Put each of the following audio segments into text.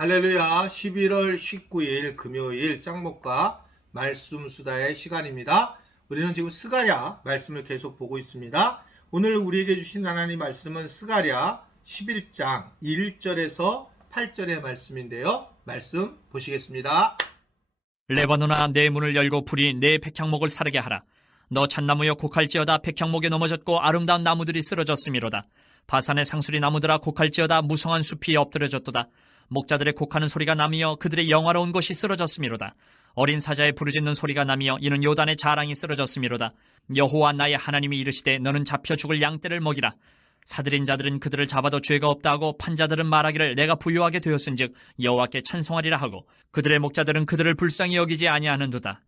할렐루야 11월 19일 금요일 짱목과 말씀 수다의 시간입니다. 우리는 지금 스가랴 말씀을 계속 보고 있습니다. 오늘 우리에게 주신 하나님 말씀은 스가랴 11장 1절에서 8절의 말씀인데요. 말씀 보시겠습니다. 레바논아 내 문을 열고 불이 내 백향목을 사르게 하라. 너 잣나무여 곡할지어다 백향목에 넘어졌고 아름다운 나무들이 쓰러졌음이로다. 바산의 상수리 나무들아 곡할지어다 무성한 숲이 엎드려졌도다. 목자들의 곡하는 소리가 나미어 그들의 영화로운 곳이 쓰러졌음이로다. 어린 사자의 부르짖는 소리가 나미어 이는 요단의 자랑이 쓰러졌음이로다. 여호와 나의 하나님이 이르시되 너는 잡혀 죽을 양떼를 먹이라. 사들인 자들은 그들을 잡아도 죄가 없다 하고 판자들은 말하기를 내가 부유하게 되었은즉 여호와께 찬송하리라 하고 그들의 목자들은 그들을 불쌍히 여기지 아니하는도다.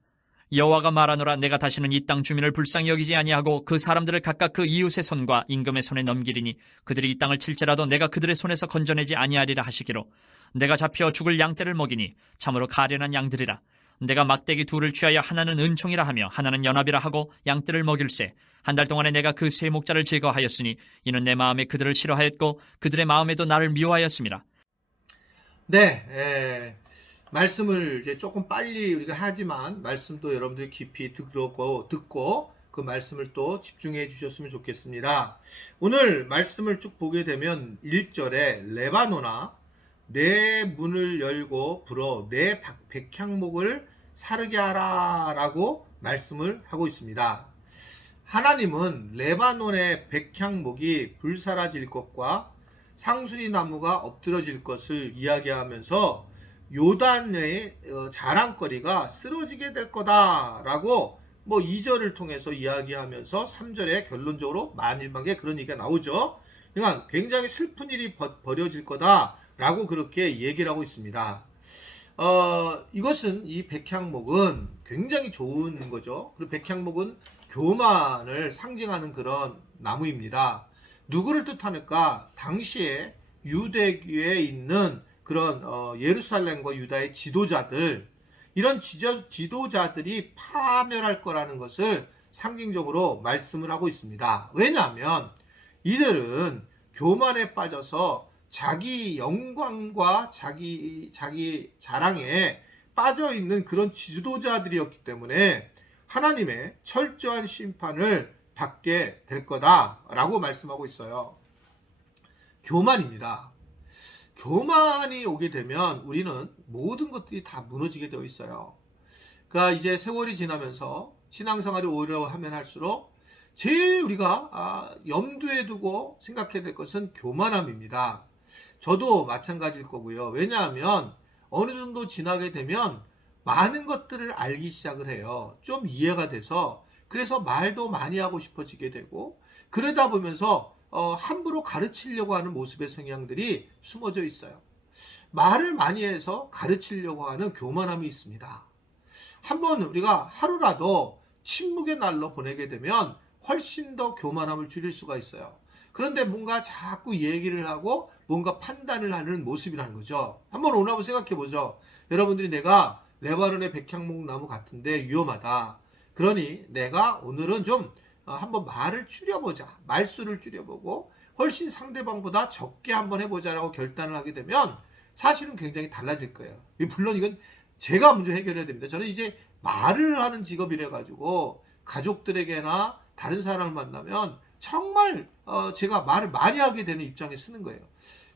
여호와가 말하노라 내가 다시는 이 땅 주민을 불쌍히 여기지 아니하고 그 사람들을 각각 그 이웃의 손과 임금의 손에 넘기리니 그들이 이 땅을 칠지라도 내가 그들의 손에서 건져내지 아니하리라 하시기로. 내가 잡혀 죽을 양떼를 먹이니 참으로 가련한 양들이라. 내가 막대기 둘을 취하여 하나는 은총이라 하며 하나는 연합이라 하고 양떼를 먹일세. 한 달 동안에 내가 그 세 목자를 제거하였으니 이는 내 마음에 그들을 싫어하였고 그들의 마음에도 나를 미워하였습니다. 네, 예, 말씀을 이제 조금 빨리 우리가 하지만 말씀도 여러분들이 깊이 듣고 듣고 그 말씀을 또 집중해 주셨으면 좋겠습니다. 오늘 말씀을 쭉 보게 되면 1절에 레바노나 내 문을 열고 불어 내 박- 백향목을 사르게 하라 라고 말씀을 하고 있습니다. 하나님은 레바논의 백향목이 불사라질 것과 상수리 나무가 엎드러질 것을 이야기하면서 요단의 어, 자랑거리가 쓰러지게 될 거다라고 뭐 2절을 통해서 이야기하면서 3절에 결론적으로 만일만게 그런 얘기가 나오죠. 그러니까 굉장히 슬픈 일이 벌- 벌어질 거다라고 그렇게 얘기를 하고 있습니다. 어, 이것은 이 백향목은 굉장히 좋은 거죠. 그리고 백향목은 교만을 상징하는 그런 나무입니다. 누구를 뜻하니까 당시에 유대교에 있는 그런 어, 예루살렘과 유다의 지도자들 이런 지저, 지도자들이 파멸할 거라는 것을 상징적으로 말씀을 하고 있습니다. 왜냐하면 이들은 교만에 빠져서 자기 영광과 자기 자기 자랑에 빠져 있는 그런 지도자들이었기 때문에 하나님의 철저한 심판을 받게 될 거다라고 말씀하고 있어요. 교만입니다. 교만이 오게 되면 우리는 모든 것들이 다 무너지게 되어 있어요. 그러니까 이제 세월이 지나면서 신앙생활이 오히려 하면 할수록 제일 우리가 아, 염두에 두고 생각해야 될 것은 교만함입니다. 저도 마찬가지일 거고요. 왜냐하면 어느 정도 지나게 되면 많은 것들을 알기 시작을 해요. 좀 이해가 돼서 그래서 말도 많이 하고 싶어지게 되고 그러다 보면서 어, 함부로 가르치려고 하는 모습의 성향들이 숨어져 있어요. 말을 많이 해서 가르치려고 하는 교만함이 있습니다. 한번 우리가 하루라도 침묵의 날로 보내게 되면 훨씬 더 교만함을 줄일 수가 있어요. 그런데 뭔가 자꾸 얘기를 하고 뭔가 판단을 하는 모습이라는 거죠. 한번 오늘 한번 생각해 보죠. 여러분들이 내가 레바논의 백향목 나무 같은데 위험하다. 그러니 내가 오늘은 좀 어, 한번 말을 줄여보자. 말수를 줄여보고 훨씬 상대방보다 적게 한번 해보자라고 결단을 하게 되면 사실은 굉장히 달라질 거예요. 물론 이건 제가 먼저 해결해야 됩니다. 저는 이제 말을 하는 직업이라 가지고 가족들에게나 다른 사람을 만나면 정말 어, 제가 말을 많이 하게 되는 입장에 쓰는 거예요.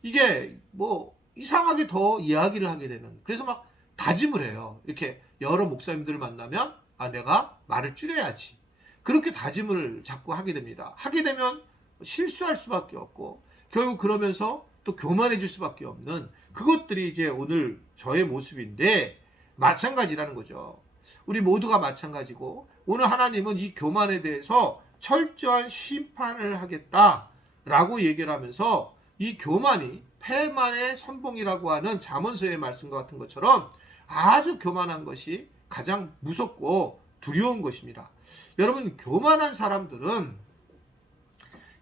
이게 뭐 이상하게 더 이야기를 하게 되는 그래서 막 다짐을 해요. 이렇게 여러 목사님들을 만나면 아 내가 말을 줄여야지. 그렇게 다짐을 자꾸 하게 됩니다. 하게 되면 실수할 수밖에 없고 결국 그러면서 또 교만해질 수밖에 없는 그것들이 이제 오늘 저의 모습인데 마찬가지라는 거죠. 우리 모두가 마찬가지고 오늘 하나님은 이 교만에 대해서 철저한 심판을 하겠다라고 얘기를 하면서 이 교만이 패만의 선봉이라고 하는 잠언서의 말씀과 같은 것처럼 아주 교만한 것이 가장 무섭고 두려운 것입니다. 여러분 교만한 사람들은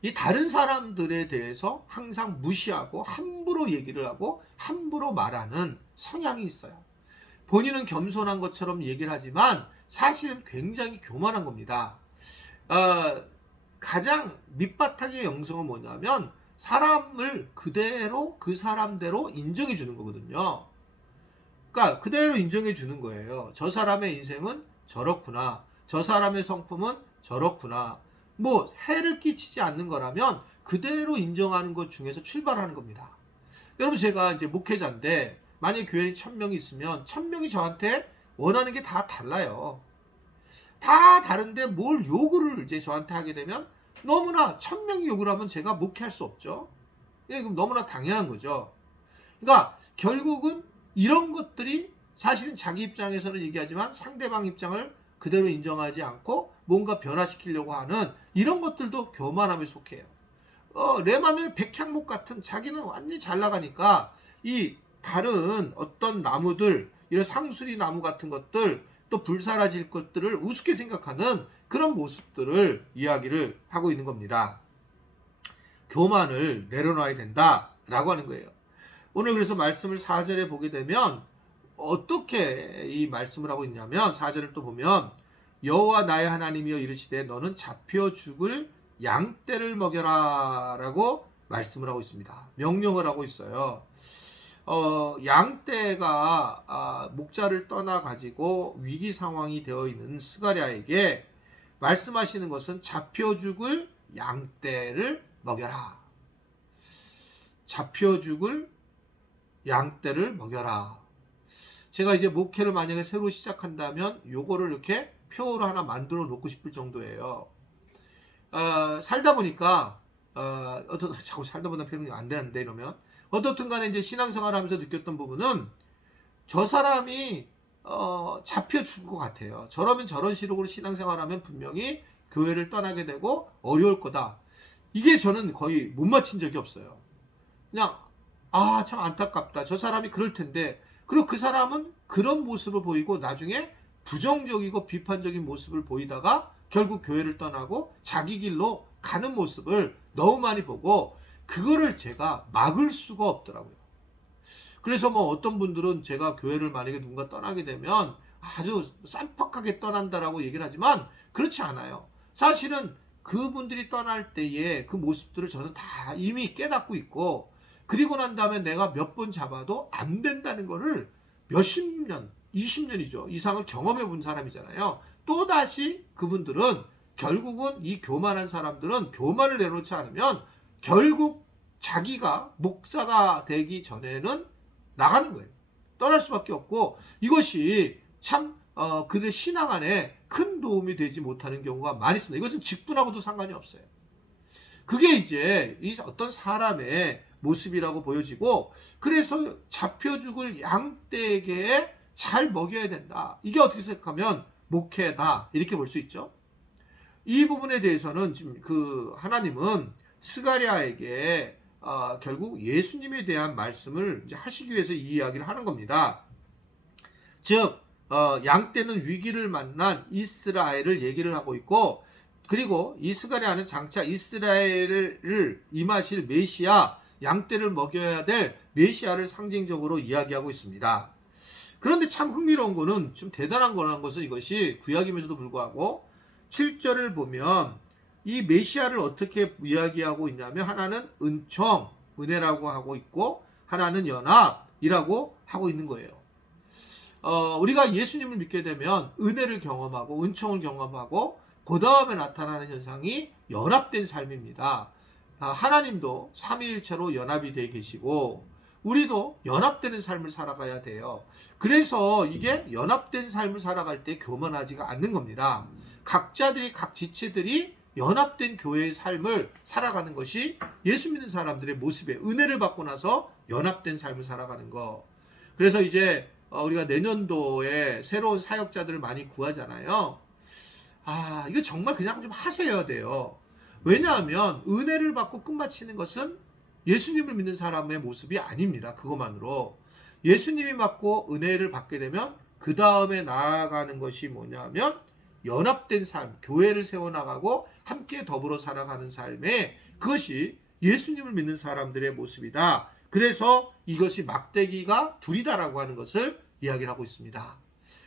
이 다른 사람들에 대해서 항상 무시하고 함부로 얘기를 하고 함부로 말하는 성향이 있어요. 본인은 겸손한 것처럼 얘기를 하지만 사실은 굉장히 교만한 겁니다. 어, 가장 밑바탕의 영성은 뭐냐면 사람을 그대로 그 사람대로 인정해 주는 거거든요. 그러니까 그대로 인정해 주는 거예요. 저 사람의 인생은 저렇구나. 저 사람의 성품은 저렇구나. 뭐 해를 끼치지 않는 거라면 그대로 인정하는 것 중에서 출발하는 겁니다. 여러분 제가 이제 목회자인데 만약 교회에 천 명이 있으면 천 명이 저한테 원하는 게 다 달라요. 다 다른데 뭘 요구를 이제 저한테 하게 되면 너무나 천 명이 요구를 하면 제가 목회할 수 없죠. 이게 그럼 너무나 당연한 거죠. 그러니까 결국은 이런 것들이 사실은 자기 입장에서는 얘기하지만 상대방 입장을 그대로 인정하지 않고 뭔가 변화시키려고 하는 이런 것들도 교만함에 속해요. 어, 레마늘 백향목 같은 자기는 완전히 잘 나가니까 이 다른 어떤 나무들 이런 상수리 나무 같은 것들 또 불사라질 것들을 우습게 생각하는 그런 모습들을 이야기를 하고 있는 겁니다. 교만을 내려놔야 된다 라고 하는 거예요. 오늘 그래서 말씀을 4절에 보게 되면 어떻게 이 말씀을 하고 있냐면 4절을 또 보면 여호와 나의 하나님이여 이르시되 너는 잡혀 죽을 양떼를 먹여라라고 말씀을 하고 있습니다. 명령을 하고 있어요. 어, 양떼가 아, 목자를 떠나 가지고 위기 상황이 되어 있는 스가랴에게 말씀하시는 것은 잡혀 죽을 양떼를 먹여라. 잡혀 죽을 양떼를 먹여라. 제가 이제 목회를 만약에 새로 시작한다면 요거를 이렇게 표로 하나 만들어 놓고 싶을 정도예요. 어, 살다 보니까 어, 어떤 자꾸 살다 보다 표현이 안 되는데 이러면 어떻든 간에 이제 신앙생활 하면서 느꼈던 부분은 저 사람이 어, 잡혀 죽을 것 같아요. 저러면 저런 시력으로 신앙생활 하면 분명히 교회를 떠나게 되고 어려울 거다. 이게 저는 거의 못 맞힌 적이 없어요. 그냥 아 참 안타깝다. 저 사람이 그럴 텐데 그리고 그 사람은 그런 모습을 보이고 나중에 부정적이고 비판적인 모습을 보이다가 결국 교회를 떠나고 자기 길로 가는 모습을 너무 많이 보고 그거를 제가 막을 수가 없더라고요. 그래서 뭐 어떤 분들은 제가 교회를 만약에 누군가 떠나게 되면 아주 쌈박하게 떠난다라고 얘기를 하지만 그렇지 않아요. 사실은 그분들이 떠날 때의 그 모습들을 저는 다 이미 깨닫고 있고 그리고 난 다음에 내가 몇 번 잡아도 안 된다는 거를 몇십 년, 20년이죠. 이상을 경험해 본 사람이잖아요. 또다시 그분들은 결국은 이 교만한 사람들은 교만을 내놓지 않으면 결국 자기가 목사가 되기 전에는 나가는 거예요. 떠날 수밖에 없고 이것이 참 어, 그들 신앙 안에 큰 도움이 되지 못하는 경우가 많이 있습니다. 이것은 직분하고도 상관이 없어요. 그게 이제 이 어떤 사람의 모습이라고 보여지고 그래서 잡혀 죽을 양떼에게 잘 먹여야 된다. 이게 어떻게 생각하면 목회다 이렇게 볼 수 있죠. 이 부분에 대해서는 지금 그 하나님은 스가랴에게 어, 결국 예수님에 대한 말씀을 하시기 위해서 이 이야기를 하는 겁니다. 즉 어, 양떼는 위기를 만난 이스라엘을 얘기를 하고 있고 그리고 이 스가랴는 장차 이스라엘을 임하실 메시아 양떼를 먹여야 될 메시아를 상징적으로 이야기하고 있습니다. 그런데 참 흥미로운 거는 좀 대단한 거라는 것은 이것이 구약임에서도 불구하고 7절을 보면 이 메시아를 어떻게 이야기하고 있냐면 하나는 은총, 은혜라고 하고 있고 하나는 연합이라고 하고 있는 거예요. 어, 우리가 예수님을 믿게 되면 은혜를 경험하고 은총을 경험하고 그 다음에 나타나는 현상이 연합된 삶입니다. 아, 하나님도 삼위일체로 연합이 되어 계시고 우리도 연합되는 삶을 살아가야 돼요. 그래서 이게 연합된 삶을 살아갈 때 교만하지가 않는 겁니다. 각자들이 각 지체들이 연합된 교회의 삶을 살아가는 것이 예수 믿는 사람들의 모습에 은혜를 받고 나서 연합된 삶을 살아가는 거. 그래서 이제 어, 우리가 내년도에 새로운 사역자들을 많이 구하잖아요. 아, 이거 정말 그냥 좀 하셔야 돼요. 왜냐하면 은혜를 받고 끝마치는 것은 예수님을 믿는 사람의 모습이 아닙니다. 그것만으로. 예수님이 받고 은혜를 받게 되면 그 다음에 나아가는 것이 뭐냐면 연합된 삶, 교회를 세워나가고 함께 더불어 살아가는 삶에 그것이 예수님을 믿는 사람들의 모습이다. 그래서 이것이 막대기가 둘이다라고 하는 것을 이야기를 하고 있습니다.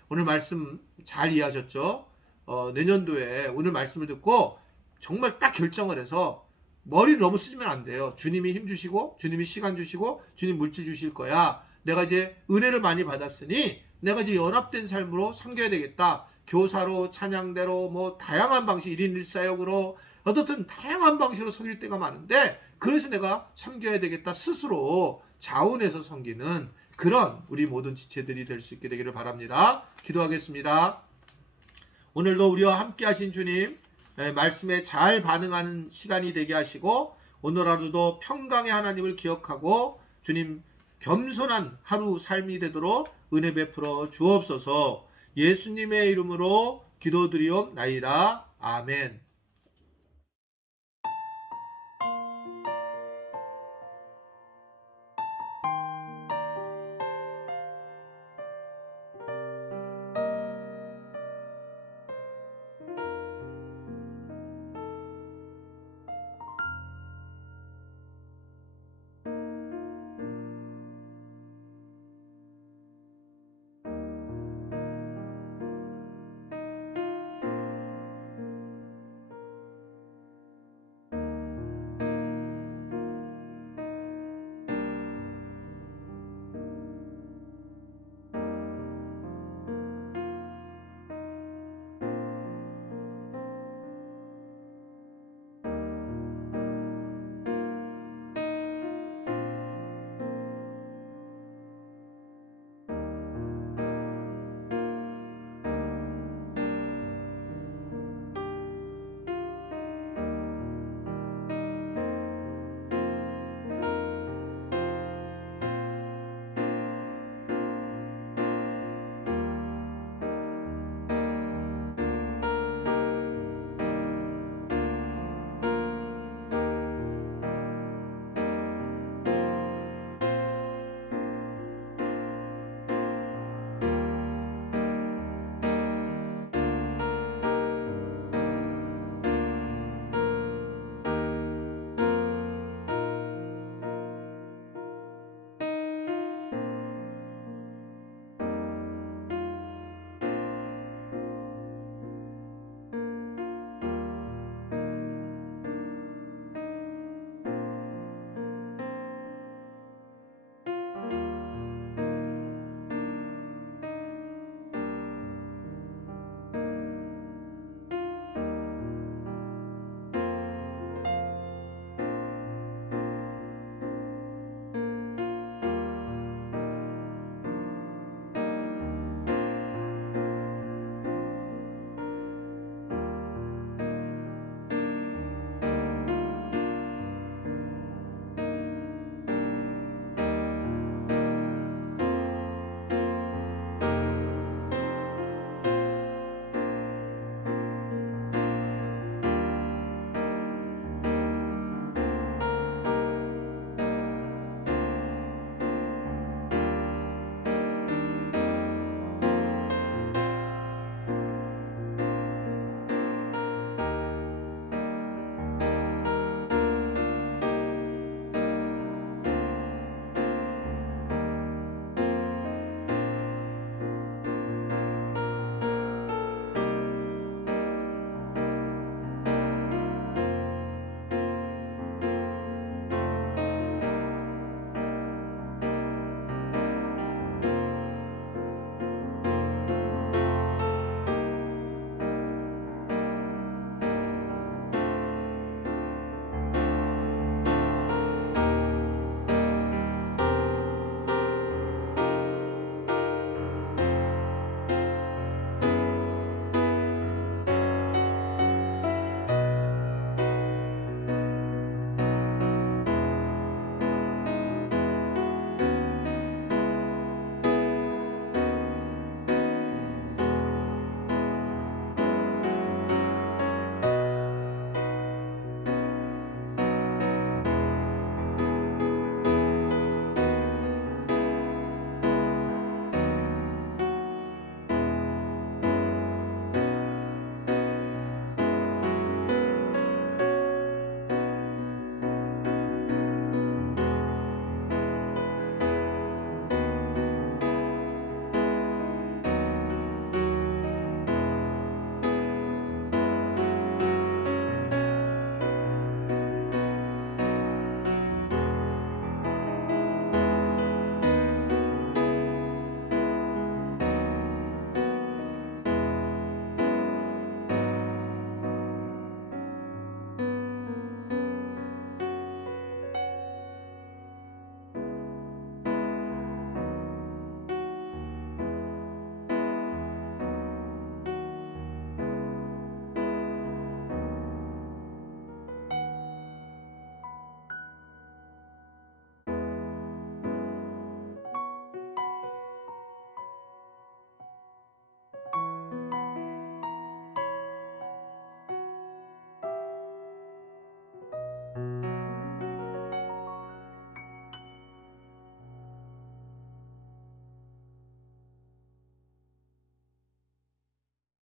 오늘 말씀 잘 이해하셨죠? 어, 내년도에 오늘 말씀을 듣고 정말 딱 결정을 해서 머리를 너무 쓰시면 안 돼요. 주님이 힘 주시고 주님이 시간 주시고 주님 물질 주실 거야. 내가 이제 은혜를 많이 받았으니 내가 이제 연합된 삶으로 섬겨야 되겠다. 교사로 찬양대로 뭐 다양한 방식 1인 1사역으로 어떻든 다양한 방식으로 섬길 때가 많은데 그래서 내가 섬겨야 되겠다 스스로 자원해서 섬기는 그런 우리 모든 지체들이 될 수 있게 되기를 바랍니다. 기도하겠습니다. 오늘도 우리와 함께 하신 주님 예, 말씀에 잘 반응하는 시간이 되게 하시고 오늘 하루도 평강의 하나님을 기억하고 주님 겸손한 하루 삶이 되도록 은혜 베풀어 주옵소서 예수님의 이름으로 기도드리옵나이다. 아멘.